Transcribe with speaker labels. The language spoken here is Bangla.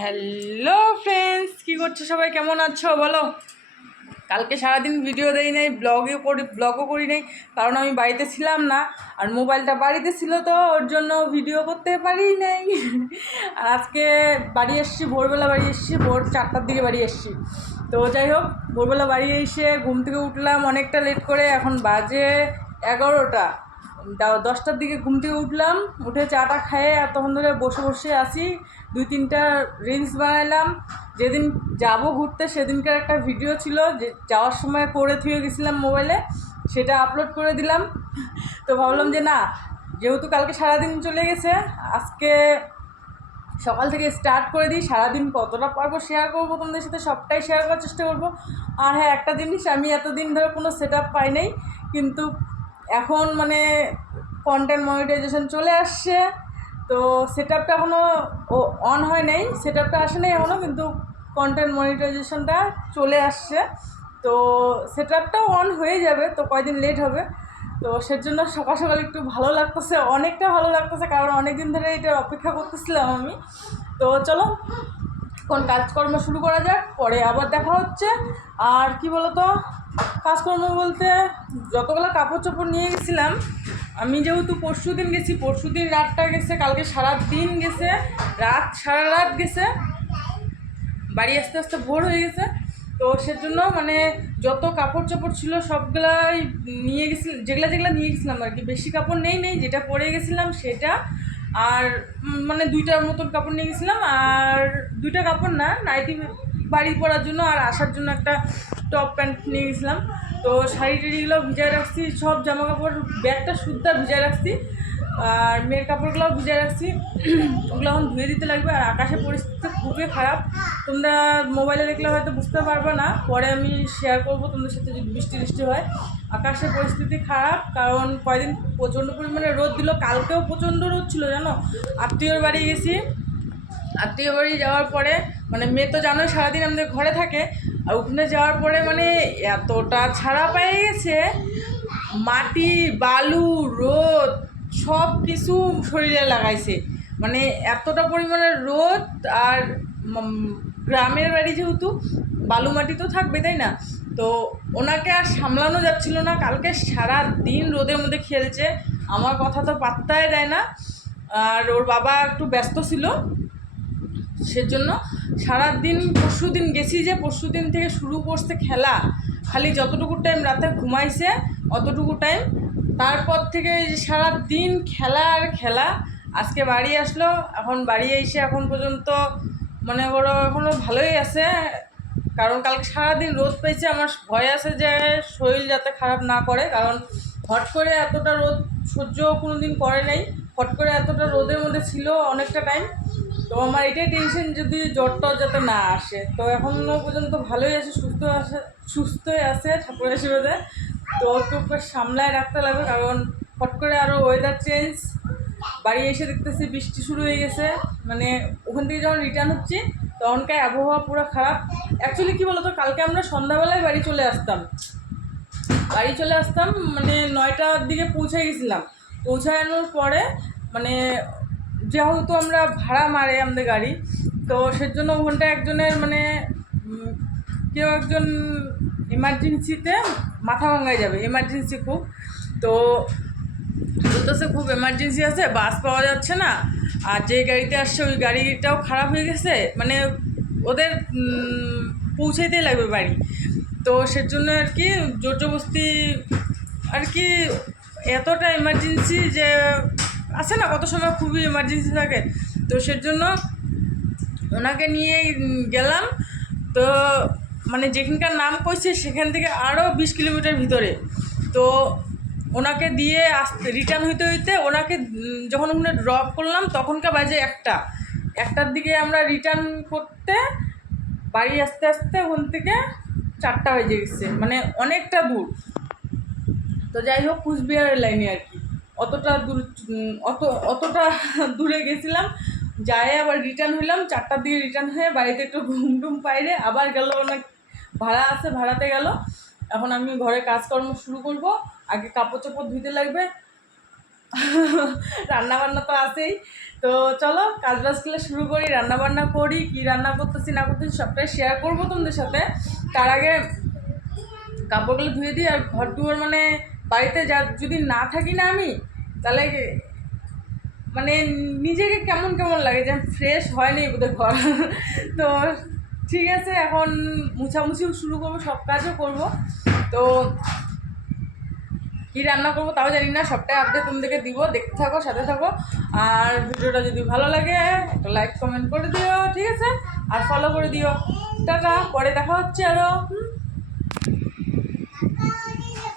Speaker 1: হ্যালো ফ্রেন্ডস কি করছ সবাই? কেমন আছো? বলো। কালকে সারাদিন ভিডিও দেই নাই ব্লগে করি ব্লগও করি নাই, কারণ আমি বাড়িতে ছিলাম না, আর মোবাইলটা বাড়িতে ছিল তো, ওর জন্য ভিডিও করতে পারি নাই। আর আজকে বাড়ি এসেছি, ভোরবেলা বাড়ি এসেছি, ভোর চারটার দিকে বাড়ি এসেছি। তো যাই হোক, ভোরবেলা বাড়ি এসে ঘুম থেকে উঠলাম, অনেকটা লেট করে, এখন বাজে এগারোটা। দশটার দিকে ঘুম থেকে উঠলাম, উঠে চাটা খেয়ে আর তখন ধরে বসে বসে আসি, দুই তিনটা রিলস বানাইলাম। যেদিন যাব ঘুরতে সেদিনকার একটা ভিডিও ছিল যে যাওয়ার সময় করে থুয়ে গেছিলাম মোবাইলে সেটা আপলোড করে দিলাম। তো ভাবলাম যে না, যেহেতু কালকে সারাদিন চলে গেছে, আজকে সকাল থেকে স্টার্ট করে দিই, সারাদিন কতটা পারব শেয়ার করব, তোমাদের সাথে সবটাই শেয়ার করার চেষ্টা করব। আর হ্যাঁ একটা জিনিস আমি এতদিন ধরে কোনো সেট আপ পাই নাই, কিন্তু এখন মানে কন্টেন্ট মনিটাইজেশন চলে আসছে, তো সেট আপটা এখনও অন হয় নাই সেট আপটা আসে নাই এখনও কিন্তু কন্টেন্ট মনিটাইজেশনটা চলে আসছে। তো সেট আপটাও অন হয়ে যাবে, তো কয়দিন লেট হবে, তো সেজন্য সকাল সকাল একটু ভালো লাগতেছে, অনেকটা ভালো লাগতেছে, কারণ অনেক দিন ধরে এটা অপেক্ষা করতেছিলাম আমি। তো চলো, এখন কাজকর্ম শুরু করা যাক, পরে আবার দেখা হচ্ছে, আর কি বলতো? কাজকর্ম বলতে, যতগুলো কাপড় চোপড় নিয়ে গেছিলাম, আমি যেহেতু পরশু দিন গেছি পরশু দিন রাতটা গেছে, কালকে সারা দিন গেছে, রাত সারা রাত গেছে, বাড়ি আসতে আসতে ভোর হয়ে গেছে, তো সেজন্য মানে যত কাপড় চোপড় ছিল সবগুলাই নিয়ে গেছিল যেগুলা যেগুলো নিয়ে গেছিলাম আর কি, বেশি কাপড় নেই নেই, যেটা পরে গেছিলাম সেটা, আর মানে দুইটার মতন কাপড় নিয়ে গেছিলাম, আর দুইটা কাপড় না, নাইটি বাড়ি পরার জন্য আর আসার জন্য একটা টপ প্যান্ট নিয়ে গেছিলাম। তো শাড়ি টাড়িগুলো ভিজায় রাখছি, সব জামা কাপড় ব্যাগটা সুদ্ধা ভিজায় রাখছি আর মেয়ের কাপড়গুলোও ভিজায় রাখছি। ওগুলো এখন ধুয়ে দিতে লাগবে আর আকাশের পরিস্থিতি খুবই খারাপ। তোমরা মোবাইলে দেখলে হয়তো বুঝতে পারবে না, পরে আমি শেয়ার করব তোমাদের সাথে যদি বৃষ্টি বৃষ্টি হয়। আকাশের পরিস্থিতি খারাপ, কারণ কয়দিন প্রচণ্ড পরিমাণে রোদ দিল, কালকেও প্রচণ্ড রোদ ছিল জানো? আত্মীয়র বাড়ি গেছি আত্মীয় বাড়ি যাওয়ার পরে মানে মেয়ে তো জানোই সারাদিন আমাদের ঘরে থাকে, আর ওখানে যাওয়ার পরে মানে এতটা ছাড়া পেয়ে গেছে, মাটি, বালু, রোদ, সব কিছু শরীরে লাগাইছে। মানে এতটা পরিমাণে রোদ আর গ্রামের বাড়ি যেহেতু, বালু মাটি তো থাকবে, তাই না? তো ওনাকে আর সামলানো যাচ্ছিল না, কালকে সারা দিন রোদের মধ্যে খেলছে, আমার কথা তো পাত্তাই দেয় না, আর ওর বাবা একটু ব্যস্ত ছিল সেজন্য সারাদিন পরশু দিন গেছি যে পরশু দিন থেকে শুরু করছে খেলা। খালি যতটুকু টাইম রাতে ঘুমাইছে, অতটুকু টাইম তারপর থেকে এই যে সারাদিন খেলা আর খেলা, আজকে বাড়ি আসলো, এখন বাড়ি এসে এখন পর্যন্ত মনে করো এখনও ভালোই আছে। কারণ কালকে সারাদিন রোদ পেয়েছে, আমার ভয় আছে যে শরীর যাতে খারাপ না করে, কারণ হট করে এতটা রোদ সহ্য কোনো দিন করে নাই। হট করে এতটা রোদের মধ্যে ছিল অনেকটা টাইম তো আমার এটাই টেনশন যদি জ্বরটা যাতে না আসে। তো এখনও পর্যন্ত ভালোই আছে, সুস্থ আছে, সুস্থই আছে ঠাকুরের আশীর্বাদে। তো ওকে সামলায় রাখতে লাগবে, কারণ হট করে আরও ওয়েদার চেঞ্জ বাড়ি এসে দেখতেছি বৃষ্টি শুরু হয়ে গেছে। মানে ওখান থেকে যখন রিটার্ন হচ্ছি, তখনকার আবহাওয়া পুরো খারাপ। অ্যাকচুয়ালি কী বলতো, কালকে আমরা সন্ধ্যাবেলায় বাড়ি চলে আসতাম। বাড়ি চলে আসতাম মানে নয়টার দিকে পৌঁছে গেছিলাম। পৌঁছানোর পরে মানে যেহেতু আমরা ভাড়া মারে আমাদের গাড়ি, তো সেজন্য ওখানটা একজনের মানে কেউ একজন এমার্জেন্সিতে মাথা ভাঙায় যাবে এমার্জেন্সি খুব। তো বলতেছে খুব এমার্জেন্সি আছে, বাস পাওয়া যাচ্ছে না, আর যে গাড়িতে আসছে ওই গাড়িটাও খারাপ হয়ে গেছে মানে ওদের পৌঁছাইতেই লাগবে বাড়ি। তো সেজন্য আর কি জোর জবস্তি আর কি এতটা এমার্জেন্সি যে আছে না কত সময় খুবই এমার্জেন্সি থাকে তো সেজন্য ওনাকে উম, গেলাম। তো মানে যেখানকার নাম কইছে সেখান থেকে আরও বিশ কিলোমিটার ভিতরে। তো ওনাকে দিয়ে আসতে রিটার্ন হইতে হইতে ওনাকে যখন ওখানে ড্রপ করলাম তখনকার বাজে একটা। একটার দিকে আমরা রিটার্ন করতে বাড়ি আসতে আসতে ওখান থেকে চারটা বেজে গেছে মানে অনেকটা দূর। তো যাই হোক কুচবিহারের লাইনে আর কি। অতটা দূর অত, অতটা দূরে গেছিলাম যাই আবার রিটার্ন হইলাম, চারটার দিকে রিটার্ন হয়ে বাড়িতে একটু ঘুম টুম পাইরে আবার গেল অনেক ভাড়া আছে, ভাড়াতে গেল। এখন আমি ঘরে কাজকর্ম শুরু করব, আগে কাপড় চোপড় ধুইতে লাগবে। রান্না বান্না তো আছেই। তো চলো কাজ বাজগুলো শুরু করি রান্না বান্না করি, কি রান্না করতেছি, না করতেছি, সবটাই শেয়ার করব তোমাদের সাথে। তার আগে কাপড়গুলো ধুয়ে দিই, আর ঘর দুয়ার মানে বাড়িতে যা যদি না থাকি না আমি, তাহলে মানে নিজেকে কেমন কেমন লাগে যে ফ্রেশ হয়নি বোধহয় ঘর। তো ঠিক আছে, এখন মুছামুছিও শুরু করব, সব কাজও করব। তো কী রান্না করব তাও জানি না, সবটাই আপডেট তোমাদেরকে দিব, দেখতে থাকো, সাথে থাকো। আর ভিডিওটা যদি ভালো লাগে, একটা লাইক কমেন্ট করে দিও, ঠিক আছে? আর ফলো করে দিও। টাটা, পরে দেখা হচ্ছে আরও